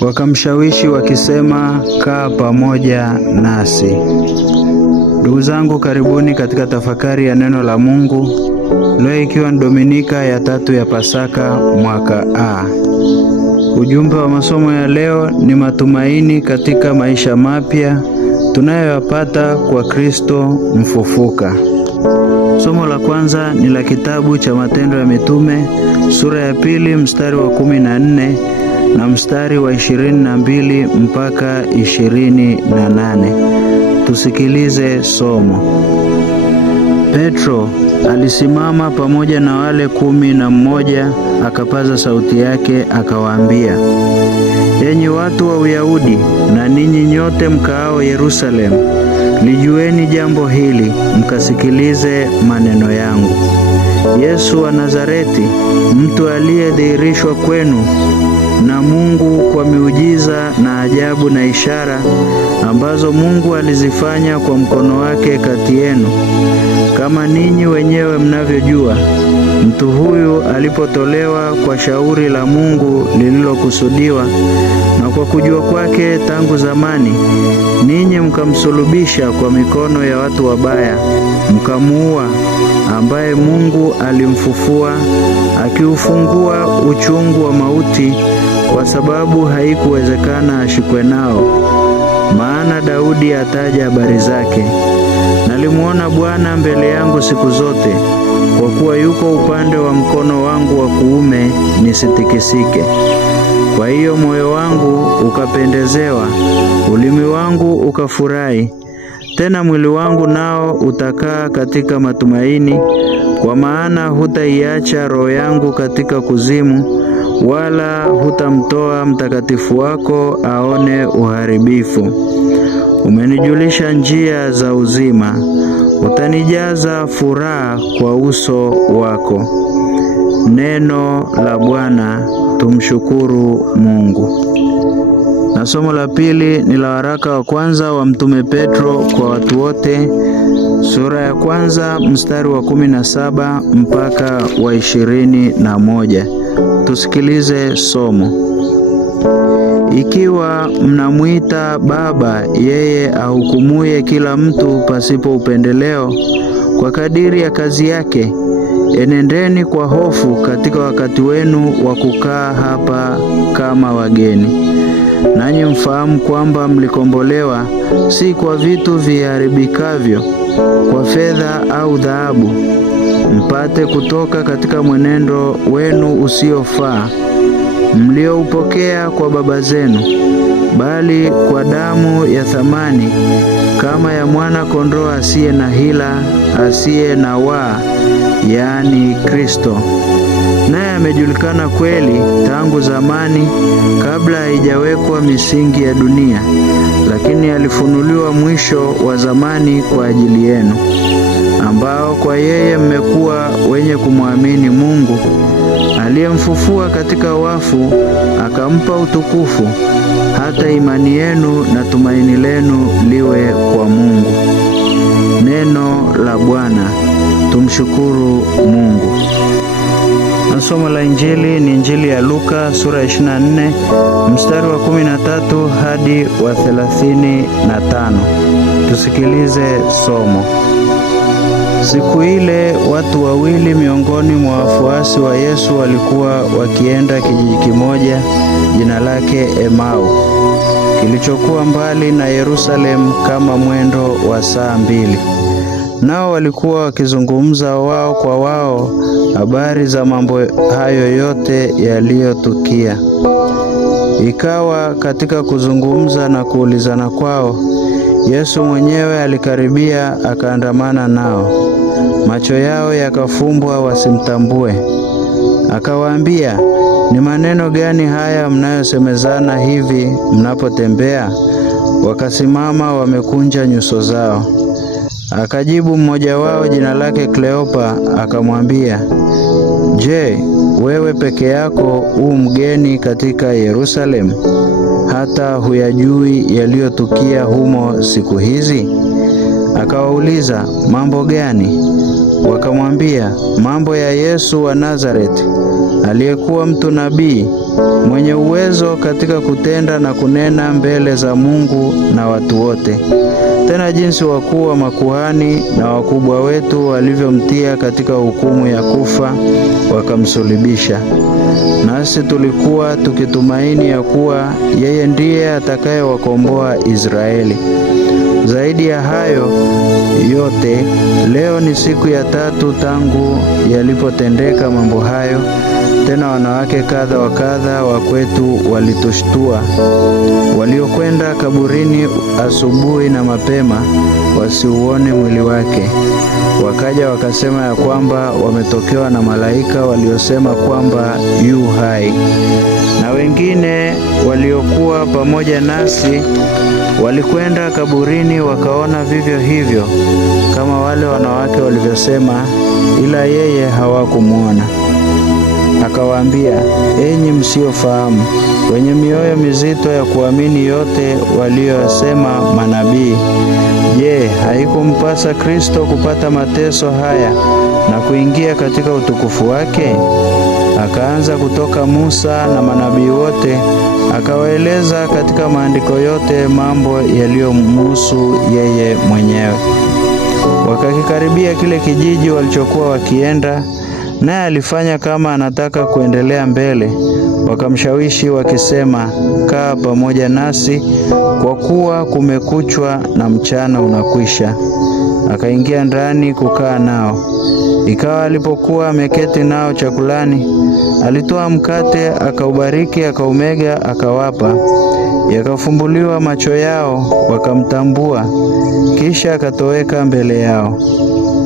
wakamshawishi wakisema, kaa pamoja nasi. Ndugu zangu, karibuni katika tafakari ya neno la Mungu, leo ikiwa ni Dominika ya 3 ya Pasaka mwaka A. Ujumbe wa masomo ya leo ni matumaini katika maisha mapya tunayoyapata kwa Kristo mfufuka. Somo la kwanza ni la kitabu cha Matendo ya Mitume sura ya 2 mstari wa 14 na mstari wa 22 mpaka 28. Tusikilize somo. Petro alisimama pamoja na wale 11, akapaza sauti yake akawaambia, enyi watu wa Uyahudi na ninyi nyote mkaao Yerusalemu, lijueni jambo hili, mkasikilize maneno yangu. Yesu wa Nazareti, mtu aliyedhihirishwa kwenu na Mungu kwa miujiza na ajabu na ishara ambazo Mungu alizifanya kwa mkono wake kati yenu, kama ninyi wenyewe mnavyojua. Mtu huyu alipotolewa kwa shauri la Mungu lililokusudiwa na kwa kujua kwake tangu zamani, ninyi mkamsulubisha kwa mikono ya watu wabaya, mkamuua, ambaye Mungu alimfufua, akiufungua uchungu wa mauti, kwa sababu haikuwezekana ashikwe nao. Maana Daudi ataja habari zake, nalimuona Bwana mbele yangu siku zote, kwa kuwa yuko upande wa mkono wangu wa kuume, nisitikisike. Kwa hiyo moyo wangu ukapendezewa, ulimi wangu ukafurahi, tena mwili wangu nao utakaa katika matumaini, kwa maana hutaiacha roho yangu katika kuzimu, wala hutamtoa mtakatifu wako aone uharibifu. Umenijulisha njia za uzima, utanijaza furaha kwa uso wako. Neno la Bwana. Tumshukuru Mungu. Na somo la pili ni la waraka wa kwanza wa Mtume Petro kwa watu wote, sura ya 1 mstari wa 17 mpaka wa 21. Tusikilize somo. Ikiwa mnamuita Baba yeye ahukumuye kila mtu pasipo upendeleo kwa kadiri ya kazi yake, enendeni kwa hofu katika wakati wenu wa kukaa hapa kama wageni. Nanyi mfahamu kwamba mlikombolewa si kwa vitu viharibikavyo, kwa fedha au dhahabu, mpate kutoka katika mwenendo wenu usiofaa mlioupokea kwa baba zenu, bali kwa damu ya thamani kama ya mwana kondoo asiye na hila, asiye na waa, yaani Kristo. Naye amejulikana kweli tangu zamani, kabla haijawekwa misingi ya dunia, lakini alifunuliwa mwisho wa zamani kwa ajili yenu, ambao kwa yeye mmekuwa wenye kumwamini Mungu, aliyemfufua katika wafu, akampa utukufu, hata imani yenu na tumaini lenu liwe kwa Mungu. Neno la Bwana. Tumshukuru Mungu. Na somo la Injili ni Injili ya Luka sura 24 mstari wa 13 hadi wa 35. Tusikilize somo. Siku ile watu wawili miongoni mwa wafuasi wa Yesu walikuwa wakienda kijiji kimoja jina lake Emau, kilichokuwa mbali na Yerusalemu kama mwendo wa saa 2. Nao walikuwa wakizungumza wao kwa wao habari za mambo hayo yote yaliyotukia. Ikawa katika kuzungumza na kuulizana kwao, Yesu mwenyewe alikaribia akaandamana nao. Macho yao yakafumbwa wasimtambue. Akawaambia, ni maneno gani haya mnayosemezana hivi mnapotembea? Wakasimama wamekunja nyuso zao. Akajibu mmoja wao jina lake Kleopa akamwambia, je, wewe peke yako mgeni katika Yerusalemu, hata huyajui yaliyotukia humo siku hizi? Akawauliza, mambo gani? Wakamwambia, mambo ya Yesu wa Nazareti, aliyekuwa mtu nabii, mwenye uwezo katika kutenda na kunena mbele za Mungu na watu wote. Tena jinsi wakuu wa makuhani na wakubwa wetu walivyomtia katika hukumu ya kufa, wakamsulubisha. Nasi tulikuwa tukitumaini ya kuwa yeye ndiye atakayewakomboa Israeli. Zaidi ya hayo yote, leo ni siku ya 3 tangu yalipotendeka mambo hayo. Tena wanawake kadha wa kadha wa kwetu walitushtua, waliokwenda kaburini asubuhi na mapema wasiuone mwili wake. Wakaja wakasema ya kwamba wametokewa na malaika waliosema kwamba yu hai. Na wengine waliokuwa pamoja nasi walikwenda kaburini wakaona vivyo hivyo kama wale wanawake walivyosema, ila yeye hawakumuona. Akawaambia, enyi msiofahamu, wenye mioyo mizito ya kuamini yote waliyosema manabii, je, haikumpasa Kristo kupata mateso haya na kuingia katika utukufu wake? Akaanza kutoka Musa na manabii wote, akawaeleza katika maandiko yote mambo yaliyomhusu yeye mwenyewe. Wakakikaribia kile kijiji walichokuwa wakienda, naye alifanya kama anataka kuendelea mbele. Wakamshawishi wakisema, kaa pamoja nasi, kwa kuwa kumekuchwa na mchana unakwisha. Akaingia ndani kukaa nao. Ikawa alipokuwa ameketi nao chakulani, alitoa mkate, akaubariki, akaumega, akawapa. Yakafumbuliwa macho yao, wakamtambua. Kisha akatoweka mbele yao.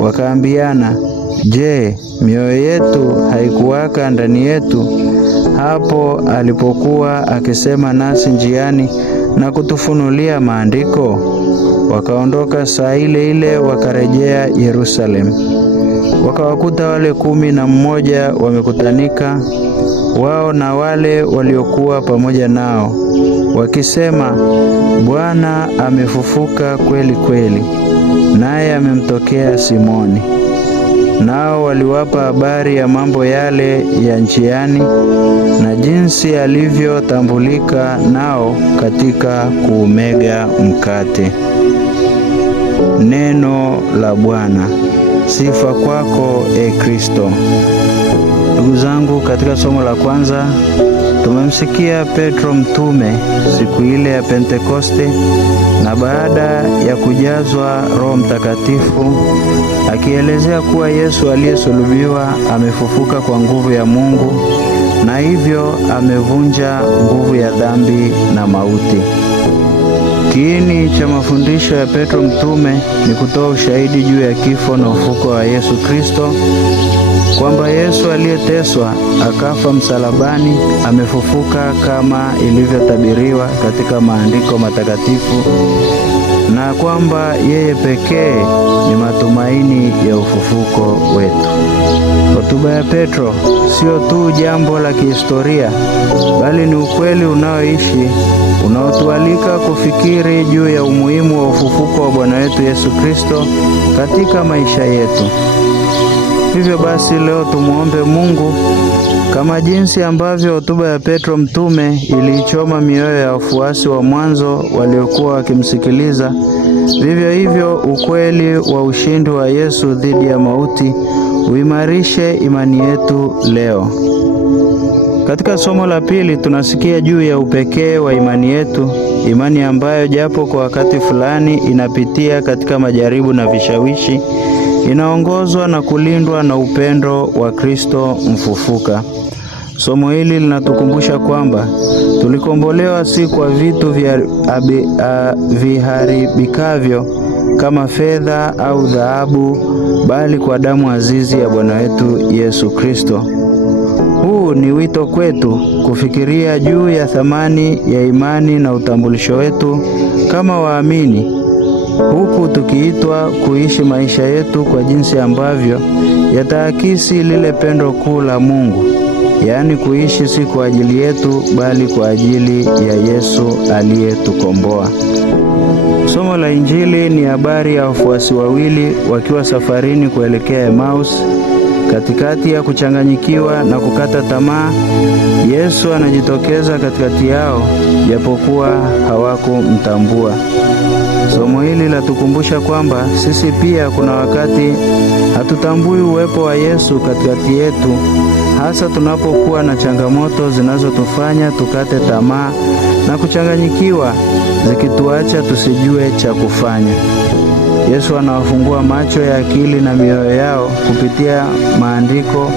Wakaambiana, je, mioyo yetu haikuwaka ndani yetu hapo alipokuwa akisema nasi njiani na kutufunulia maandiko? Wakaondoka saa ile ile wakarejea Yerusalemu. Wakawakuta wale 11 wamekutanika, wao na wale waliokuwa pamoja nao, wakisema, Bwana amefufuka kweli kweli, naye amemtokea Simoni. Nao waliwapa habari ya mambo yale ya njiani na jinsi alivyotambulika nao katika kuumega mkate. Neno la Bwana. Sifa kwako, e Kristo. Ndugu zangu, katika somo la kwanza tumemsikia Petro mtume siku ile ya Pentekoste, na baada ya kujazwa Roho Mtakatifu, akielezea kuwa Yesu aliyesulubiwa amefufuka kwa nguvu ya Mungu, na hivyo amevunja nguvu ya dhambi na mauti. Kiini cha mafundisho ya Petro mtume ni kutoa ushahidi juu ya kifo na ufufuko wa Yesu Kristo, kwamba Yesu aliyeteswa akafa msalabani amefufuka kama ilivyotabiriwa katika maandiko matakatifu, na kwamba yeye pekee ni matumaini ya ufufuko wetu. Hotuba ya Petro sio tu jambo la kihistoria, bali ni ukweli unaoishi, unaotualika kufikiri juu ya umuhimu wa ufufuko wa Bwana wetu Yesu Kristo katika maisha yetu. Hivyo basi leo tumuombe Mungu, kama jinsi ambavyo hotuba ya Petro mtume iliichoma mioyo ya wafuasi wa mwanzo waliokuwa wakimsikiliza, vivyo hivyo ukweli wa ushindi wa Yesu dhidi ya mauti uimarishe imani yetu leo. Katika somo la pili tunasikia juu ya upekee wa imani yetu, imani ambayo japo kwa wakati fulani inapitia katika majaribu na vishawishi, inaongozwa na kulindwa na upendo wa Kristo mfufuka. Somo hili linatukumbusha kwamba tulikombolewa si kwa vitu viharibikavyo kama fedha au dhahabu, bali kwa damu azizi ya Bwana wetu Yesu Kristo. Huu ni wito kwetu kufikiria juu ya thamani ya imani na utambulisho wetu kama waamini, huku tukiitwa kuishi maisha yetu kwa jinsi ambavyo yataakisi lile pendo kuu la Mungu, yaani kuishi si kwa ajili yetu bali kwa ajili ya Yesu aliyetukomboa. Somo la Injili ni habari ya wafuasi wawili wakiwa safarini kuelekea Emmaus, katikati ya kuchanganyikiwa na kukata tamaa, Yesu anajitokeza katikati yao, japokuwa hawakumtambua. Somo hili latukumbusha kwamba sisi pia kuna wakati hatutambui uwepo wa Yesu katikati yetu, hasa tunapokuwa na changamoto zinazotufanya tukate tamaa na kuchanganyikiwa, zikituacha tusijue cha kufanya. Yesu anawafungua macho ya akili na mioyo yao kupitia maandiko,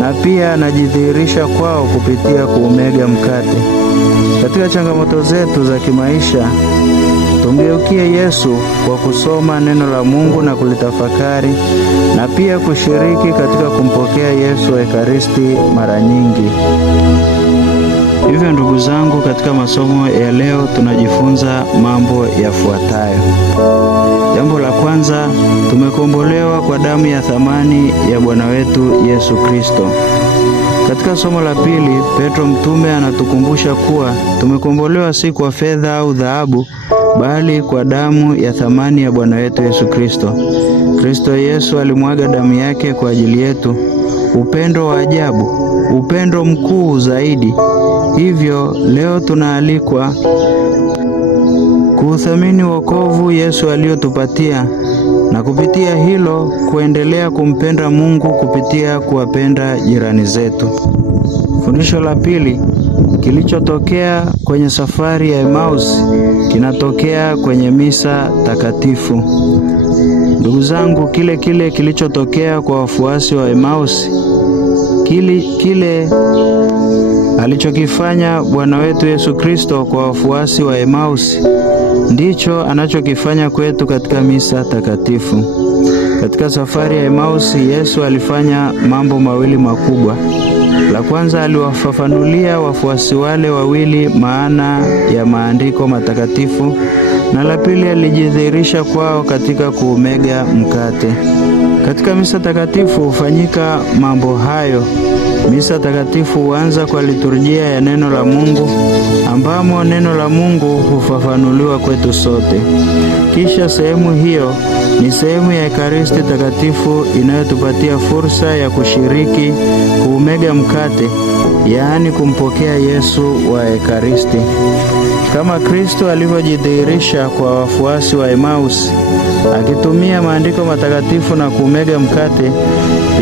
na pia anajidhihirisha kwao kupitia kuumega mkate. Katika changamoto zetu za kimaisha, tumgeukie Yesu kwa kusoma neno la Mungu na kulitafakari, na pia kushiriki katika kumpokea Yesu Ekaristi mara nyingi. Hivyo ndugu zangu, katika masomo ya leo tunajifunza mambo yafuatayo. Jambo la kwanza, tumekombolewa kwa damu ya thamani ya Bwana wetu Yesu Kristo. Katika somo la pili, Petro mtume anatukumbusha kuwa tumekombolewa si kwa fedha au dhahabu, bali kwa damu ya thamani ya Bwana wetu Yesu Kristo. Kristo Yesu alimwaga damu yake kwa ajili yetu, upendo wa ajabu, upendo mkuu zaidi. Hivyo leo tunaalikwa kuuthamini wokovu Yesu aliotupatia, na kupitia hilo kuendelea kumpenda Mungu kupitia kuwapenda jirani zetu. Fundisho la pili, kilichotokea kwenye safari ya Emmaus kinatokea kwenye misa takatifu. Ndugu zangu, kile kilichotokea kwa wafuasi wa Emmaus, kile alichokifanya Bwana wetu Yesu Kristo kwa wafuasi wa Emmaus ndicho anachokifanya kwetu katika misa takatifu. Katika safari ya Emmaus, Yesu alifanya mambo mawili makubwa. La kwanza, aliwafafanulia wafuasi wale wawili maana ya maandiko matakatifu, na la pili, alijidhihirisha kwao katika kuumega mkate. Katika misa takatifu hufanyika mambo hayo. Misa takatifu huanza kwa liturujia ya neno la Mungu, ambamo neno la Mungu hufafanuliwa kwetu sote. Kisha sehemu hiyo ni sehemu ya Ekaristi takatifu inayotupatia fursa ya kushiriki kuumega mkate, yaani kumpokea Yesu wa Ekaristi. Kama Kristo alivyojidhihirisha kwa wafuasi wa Emmaus akitumia maandiko matakatifu na kuumega mkate,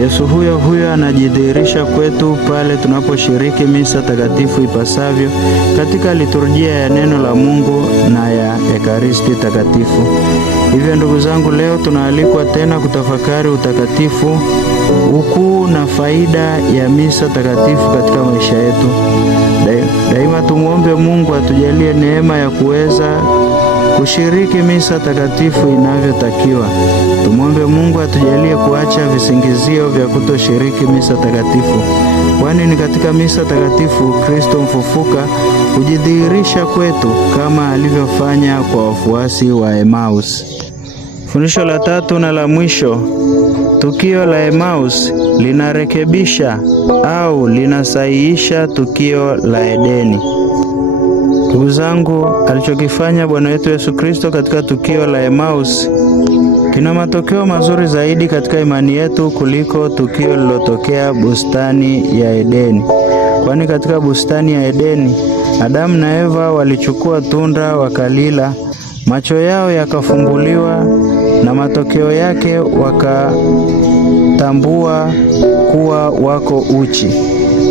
Yesu huyo anajidhihirisha kwetu pale tunaposhiriki misa takatifu ipasavyo katika liturujia ya neno la Mungu na ya Ekaristi takatifu. Hivyo ndugu zangu, leo tunaalikwa tena kutafakari utakatifu, ukuu na faida ya misa takatifu katika maisha yetu. Daima tumuombe Mungu atujalie neema ya kuweza kushiriki misa takatifu inavyotakiwa. Tumwombe Mungu atujalie kuacha visingizio vya kutoshiriki misa takatifu, kwani ni katika misa takatifu Kristo mfufuka hujidhihirisha kwetu kama alivyofanya kwa wafuasi wa Emmaus. Fundisho la tatu na la mwisho, tukio la Emmaus linarekebisha au linasahihisha tukio la Edeni. Ndugu zangu, alichokifanya Bwana wetu Yesu Kristo katika tukio la Emmaus kina matokeo mazuri zaidi katika imani yetu kuliko tukio lilotokea bustani ya Edeni. Kwani katika bustani ya Edeni, Adamu na Eva walichukua tunda wakalila, macho yao yakafumbuliwa, na matokeo yake wakatambua kuwa wako uchi.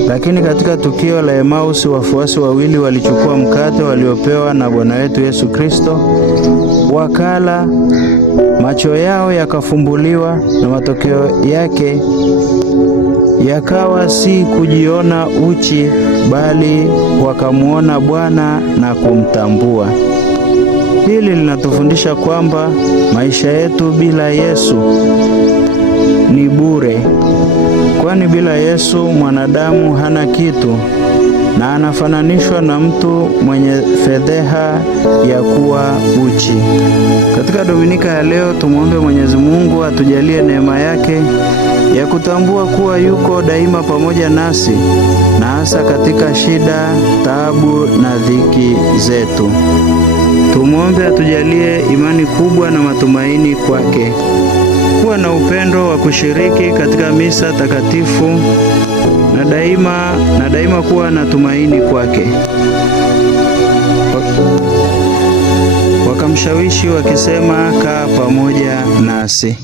Lakini katika tukio la Emmaus, wafuasi wawili walichukua mkate waliopewa na Bwana wetu Yesu Kristo, wakala, macho yao yakafumbuliwa, na matokeo yake yakawa si kujiona uchi, bali wakamuona Bwana na kumtambua. Hili linatufundisha kwamba maisha yetu bila Yesu ni bure, kwani bila Yesu mwanadamu hana kitu na anafananishwa na mtu mwenye fedheha ya kuwa uchi. Katika Dominika ya leo tumuombe Mwenyezi Mungu atujalie neema yake ya kutambua kuwa yuko daima pamoja nasi, na hasa katika shida, taabu na dhiki zetu. Tumuombe atujalie imani kubwa na matumaini kwake. walikuwa na upendo wa kushiriki katika misa takatifu na daima kuwa na tumaini kwake. Wakamshawishi wakisema, kaa pamoja nasi.